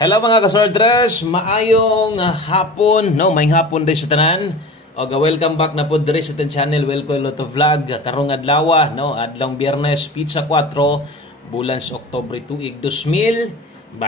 Hello mga kasortres, maayong hapon, no, may hapon din sa tanan. Welcome back na po diri sa channel Welcome Loto Vlog. Karong adlaw, no, adlong Biyernes, pizza 4, bulan sa Oktubre tuig 2024.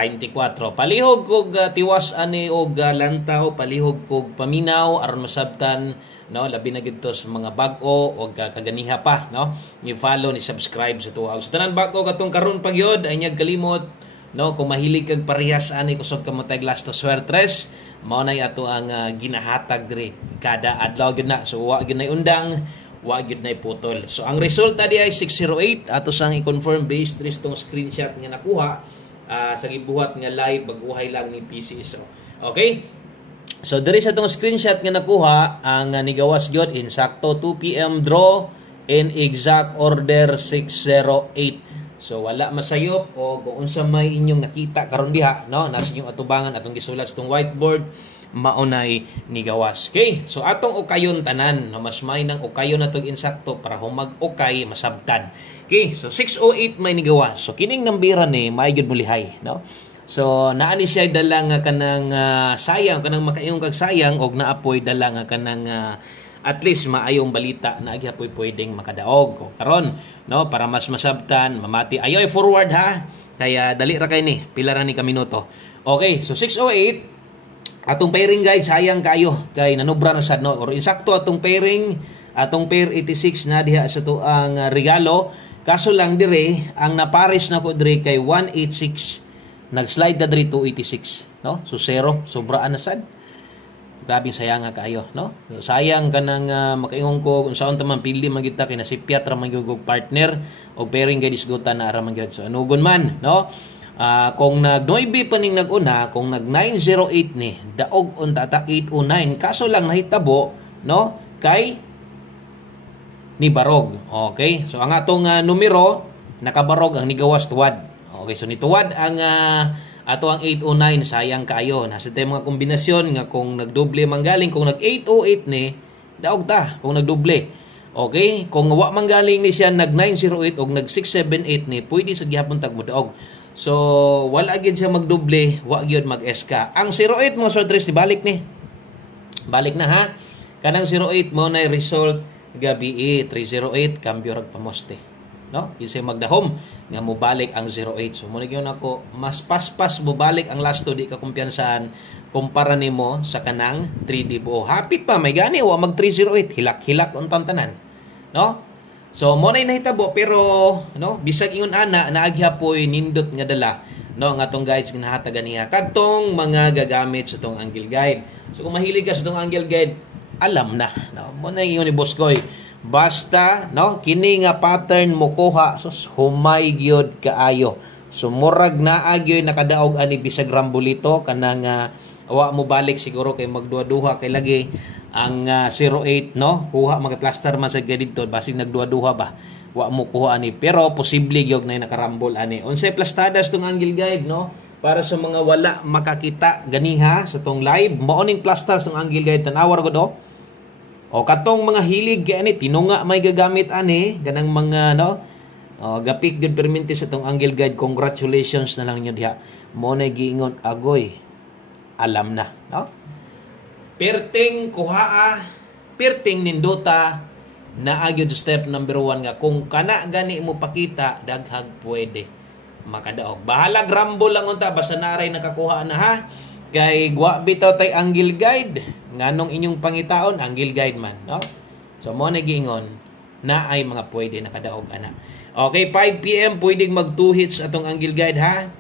Palihog kog tiwas ani og lantaw, palihog kog paminaw aron masabtan, no, labi na gidto sa mga bag-o o kaganiha pa, no. Ni-follow, ni-subscribe sa tuwa. Sa tanan bag-o katong karon pagyod ay nyag kalimot, no, kung mahilig kag parehas ani kusog ka matay glass to swertres, mao nay ato ang ginahatag diri kada adlaw gyud na. So wa gyud nay undang, wa gyud nay putol. So ang resulta di ay 608 ato sang i-confirm based diri sa tong screenshot nga nakuha sa gibuhat nga live baguhay lang ni PC. So okay. So diri sa tong screenshot nga nakuha ang nigawas gyud insakto 2 PM draw in exact order 608. So wala masayop o kung unsa may inyong nakita karon diha, no, nasa inyong atubangan atong gisulat sa tong whiteboard, maunay nigawas. Okay? So atong ukayon tanan, no, mas may nang ukayon natong insakto para humag ukay masabtan. Okay? So 608 may nigawas. So kining nambira ni may gyud mulihay, no? So naani siya dala nga kanang sayang kanang makaingon kag sayang og naapoy dala nga kanang at least maayong balita na agyapoy pwedeng makadaog o karon, no, para mas masabtan mamati ayoy forward ha kaya dali ra kay ni pila ra ni ka minuto. Okay, so 608 atong pairing guide sayang kayo kay nanubra na sad, no, or insakto atong pairing atong pair 86 na diha sa to ang regalo, kaso lang dire ang napares na ko dire kay 186 nag-slide na dire 286, no, so zero sobraan na sad. Grabing sayang nga kayo, no? So, sayang kanang makaingon ko kung saan ta man pili magita kay nasipyat ra man gyud partner og pairing kay disgutan na ra man gyud. So anugon man, no? Kung nag 9 pa ning nag-una, kung nag 908 ni, daog unta ta 809, kaso lang nahitabo, no? Kay ni barog. Okay? So ang atong numero nakabarog ang nigawas tuwad. Okay, so nituwad ang ato ang 809, sayang kaayo. Nasa tayo mga kombinasyon nga kung nagdoble manggaling, kung nag 808 ni, daog ta kung nagdoble. Okay? Kung wa manggaling ni siya nag 908 o nag 678 ni, pwede sa gihapon tag mo daog. So, wala gyud siya magdoble, wa gyud mag-SK. Ang 08 mo sortres di balik ni. Balik na ha. Kanang 08 mo na result gabi 308 cambio rag pamoste. No? Kasi magdahom nga mo balik ang 08. So muna gyud ako mas paspas mo balik ang last two di ka kumpiyansahan kumpara nimo sa kanang 3D buo. Hapit pa may gani wa mag 308 hilak-hilak untang tanan. No? So mo nay nahitabo pero no bisag ingon ana naagyapoy nindot nga dala, no, nga tong guides nga nahatagan niya kadtong mga gagamit sa tong angle guide. So kung mahilig ka sa tong angle guide, alam na, no, mo nay ingon ni Boss Koy. Basta, no, kini nga pattern mo kuha, sus humay gyud kaayo. So murag naa gyud nakadaog ani bisag rambulito kanang wa mo balik siguro kay magduha-duha kay lagi ang 08, no, kuha magplaster man sa didto basig nagduha-duha ba. Wa mo kuha ani pero posible gyud na nakarambol ani. Unsay plastadas tong angle guide, no? Para sa mga wala makakita ganiha sa tong live, mao ning plaster sa angle guide tanawar gud, oh. O katong mga hilig ani tinunga may gagamit ani ganang mga, no, gapik gud perminti sa tong angle guide, congratulations na lang niyo diha. Mo na giingon agoy alam na, no, perting kuhaa perting ninduta na agyud step number 1 nga kung kana gani mo pakita daghag pwede makadaog. Bahala grumble lang unta basta naray nakakuha na ha. Kay gwa bitaw tay angle guide nganong inyong pangitaon angle guide man, no? So mo na giingon na ay mga pwede nakadaog ana. Okay, 5 PM pwedeng mag 2 hits atong angle guide ha.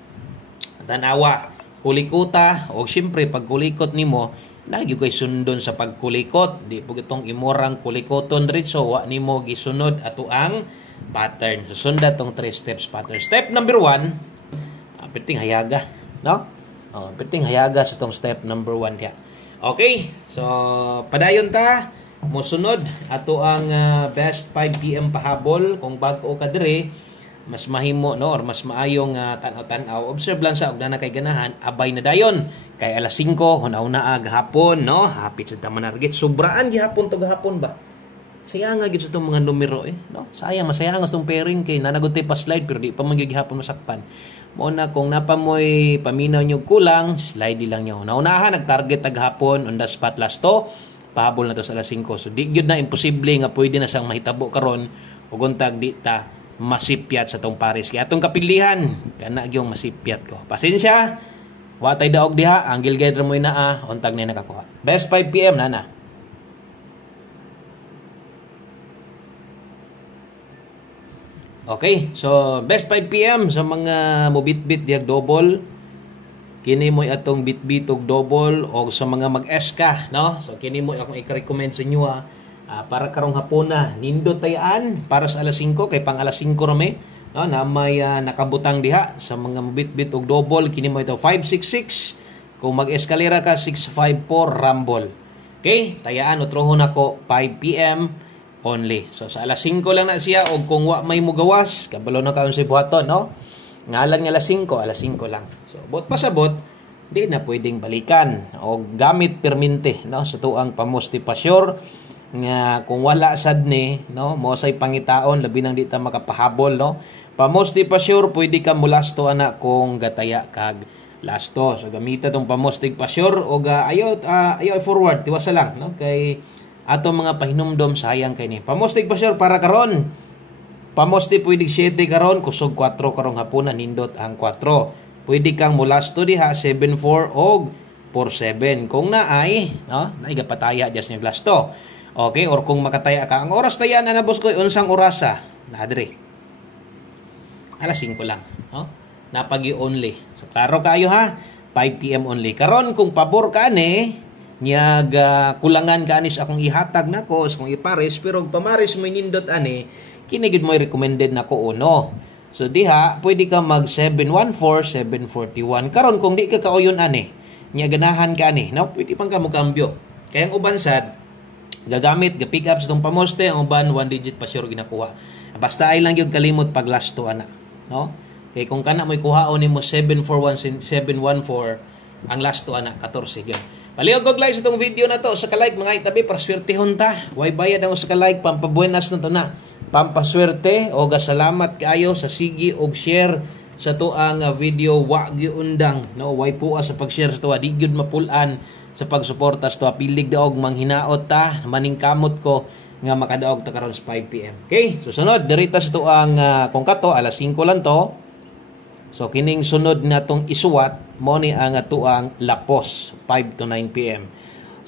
Tanawa, kulikuta o syempre pag kulikot nimo lagi koy sundon sa pagkulikot, di po itong imorang kulikoton diretso wa nimo gisunod ato ang pattern. So sunda tong 3 steps pattern. Step number 1, piting hayaga, no? Piting hayaga sa tong step number 1 diha. Okay, so padayon ta mosunod ato ang best 5 PM pahabol. Kung bag-o ka dire mas mahimo, no, or mas maayong tan-aw observe lang sa og na kay ganahan abay na dayon kay alas 5 hunaw-na gahapon, no, hapit sa tamanargit sobraan gihapon to gahapon ba. Sayang nga gid sa itong mga numero, no? Sayang, masayang nga itong pairing kay nanagot pa slide pero di pa man gihapon masakpan. Mo na kung napamoy paminaw nyo kulang, slide lang nyo. Naunahan, nag-target taghapon on the spot last to. Pahabol na to sa alas 5. So di gyud na imposible nga pwede na sang mahitabo karon ug untag di ta masipyat sa tong pares. Kaya atong kapilihan kana gyung masipyat ko. Pasensya. Wa tay daog diha, ang gilgay ra moy naa untag na nakakuha. Best 5 PM nana. Okay, so best 5 PM sa mga mobitbit diag double. Kini mo atong bitbit og double o sa mga mag-eska, no? So kini mo akong i-recommend sa inyo para karong hapuna. Nindot tayaan para sa alas 5 kay pang alas 5 ra me, no? Na may nakabutang diha sa mga mobitbit og double. Kini mo ito 566. Kung mag-eskalera ka 654 rumble. Okay, tayaan utrohon ako 5 PM only. So sa alas 5 lang na siya o kung wa may mugawas, kabalo na kaon si buhaton, no? Ngalan nga alas 5 lang. So bot pasabot, di na pwedeng balikan o gamit perminte, no? Sa tuang pamostipasyor nga kung wala sad ni, no, mo say pangitaon labi nang di ta makapahabol, no? Pamostipasyor pwede ka mulasto ana kung gataya kag lasto. So gamita tong pamostipasyor o ayaw forward tiwasa lang, no? Kay ato mga pahinumdom sayang kay ni. Pamostig pa sure para karon. Pamosti pwede 7 karon, kusog 4 karong hapunan nindot ang 4. Pwede kang mulasto diha 74 og 47 kung naay, no? Naay gapataya just ni lasto. Okay, or kung makataya ka ang oras tayan na boss ko unsang orasa? Na dire. Alas 5 lang, no? Napagi only. So klaro kayo ha. 5 PM only. Karon kung pabor ka ni nyag kulangan ka anis akong ihatag nako sa kong ipares pero pamares mo nindot ani kini gid mo recommended nako uno. So diha pwede ka mag 714 741 karon kung di ka kauyon ani nya ganahan ka ani, no? Pwede pang ka mo kambyo. Kaya ang uban sad gagamit ga pick up sa tong pamoste, ang uban 1 digit pa sure ginakuha. Basta ay lang gyud kalimot pag last to ana, no? Kay kung kana mo'y kuhaon nimo 741 714 ang last to ana 14 gyud. Palihog og like sa itong video na to. Sa ka-like mga itabi para swertehon ta. Way bayad ang sa ka-like. Pampabuenas na to na. Pampaswerte. O salamat kaayo sa sige og share sa to ang video. Wa giundang. No? Way puwa sa pag-share sa to. Di gyud mapulan sa pagsuporta sa to. Pilig daog manghinaot ta. Maningkamot ko nga makadaog ta karon sa 5 PM. Okay? So sunod. Dirita sa to ang kung kato. Alas 5 lang to. So kining sunod natong isuwat mo ni ang atuang lapos 5 to 9 PM.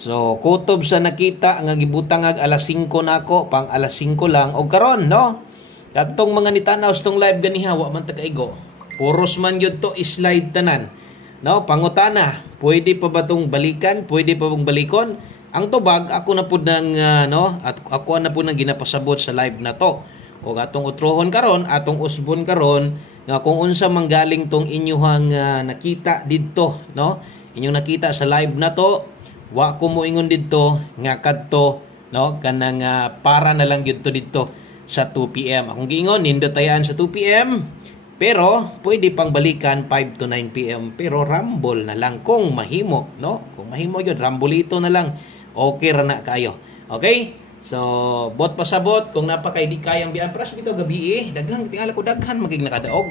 So kutob sa nakita nga gibutang ag alas 5 nako pang alas 5 lang og karon, no? Kadtong mga nitanaw sa tong live ganiha wa man ta kaigo. Puros man gyud to slide tanan. No, pangutana, pwede pa ba tong balikan? Pwede pa bang balikon? Ang tubag ako na pud nang no, at ako na pud nang ginapasabot sa live na to. O atong utrohon karon, atong usbon karon nga kung unsa manggaling tong inyuhang nakita didto, no? Inyong nakita sa live na to, wa ko mo ingon didto nga kadto, no? Kanang para na lang gyud to didto sa 2 PM. Akong giingon nindot tayan sa 2 PM. Pero pwede pang balikan 5 to 9 PM pero rumble na lang kung mahimo, no? Kung mahimo gyud rambulito na lang. Okay ra na kayo. Okay? So, bot pasabot kung napakay di kayang biyan pras bitaw gabi daghang tingala ko daghan magig nakadaog.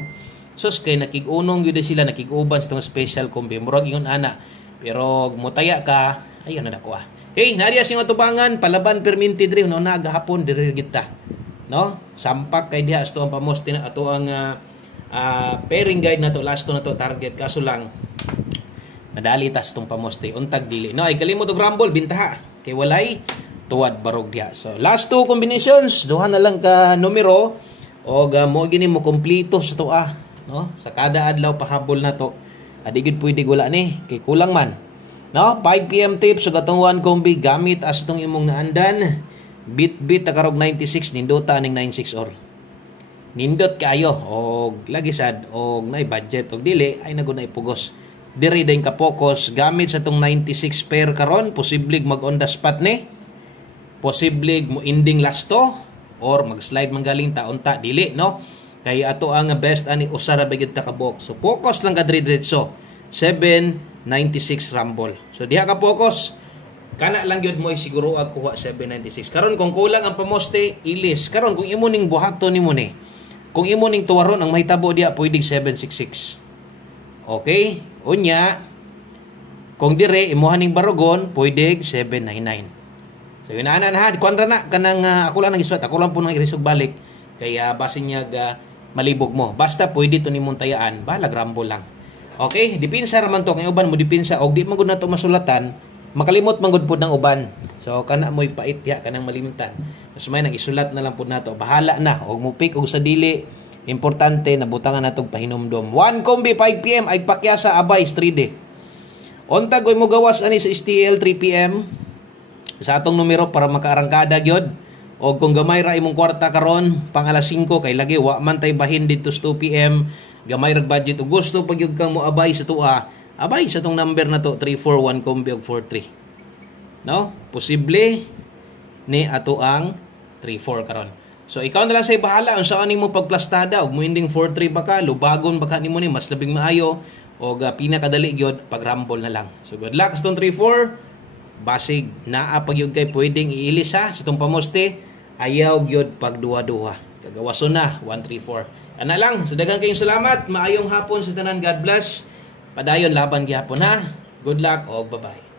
Sus kay nakig-unong gyud sila nakig-uban sa tong special kombi murag ingon ana. Pero mutaya ka, ayun na dako. Okay, nariya sing atubangan palaban perminti diri no na gahapon diri kita. No? Sampak kay diha sto ang pamoste na ato ang pairing guide na to last to na to target kaso lang madali tas tong pamoste untag dili. No, ay kalimot og rumble bintaha kay walay tuwad barog diha. So last two combinations, duha na lang ka numero o mo gini mo kompleto sa tuwa, no? Sa kada adlaw pahabol na to. Adi gid pwede wala ni kay kulang man. No, 5 PM tips ug atong one combi gamit as tong imong naandan. Bit karog 96 nindota ning 96 or. Nindot kayo og lagi sad og nay budget og dili ay nagunay pugos. Diri din ka focus gamit sa tong 96 pair karon posible mag on the spot ni. Posible mo ending lasto or mag-slide manggaling taon-ta dili, no? Kay ato ang best ani usara bagid ta ka box. So focus lang ka diretso. 796 rumble. So diha ka focus. Kana lang gyud mo siguro ag kuha 796. Karon kung kulang ang pamoste, ilis. Karon kung imo ning buhaton nimo ni. Kung imo ning tuwaron ang mahitabo diha pwedeng 766. Okay? Unya, kung dire imuha ning barugon, pwede 799. So yun na ha, kuan ra na kanang ako lang nagisulat, ako lang po nang irisog balik kaya basin niya malibog mo. Basta pwede to nimong tayaan, balag rambo lang. Okay, dipinsa ra man to kay uban mo dipinsa og di man gud nato masulatan, makalimot man gud pud ng uban. So kana mo'y pait ya kanang malimtan. Mas may nang isulat na lang pud nato, bahala na og mupik og sa dili. Importante na butangan natong pahinumdom. 1 kombi 5 PM ay pakyasa abay 3D. Untag mo gawas ani sa STL 3 PM sa atong numero para makaarangkada gyud. O kung gamay ra imong kwarta karon pang alas 5 kay lagi wa man tay bahin dito sa 2 PM, gamay ra budget o gusto pag yung kang mo abay sa tua, abay sa tong number na to 341 kombi og 43. No? Posible ni ato ang 34 karon. So ikaw na lang say bahala unsa ani mo pagplastada og mo ending 43 ba ka, lubagon ba ka nimo ni mas labing maayo o pinakadali gyud pag rumble na lang. So good luck sa 34. Basig naa pag yun kay pwedeng iilis ha sa itong pamoste, ayaw gyud pag duha-duha. Kagawason na 134. Ana lang, so daghang kayong salamat. Maayong hapon sa tanan. God bless. Padayon laban gyapon ha. Good luck o bye-bye.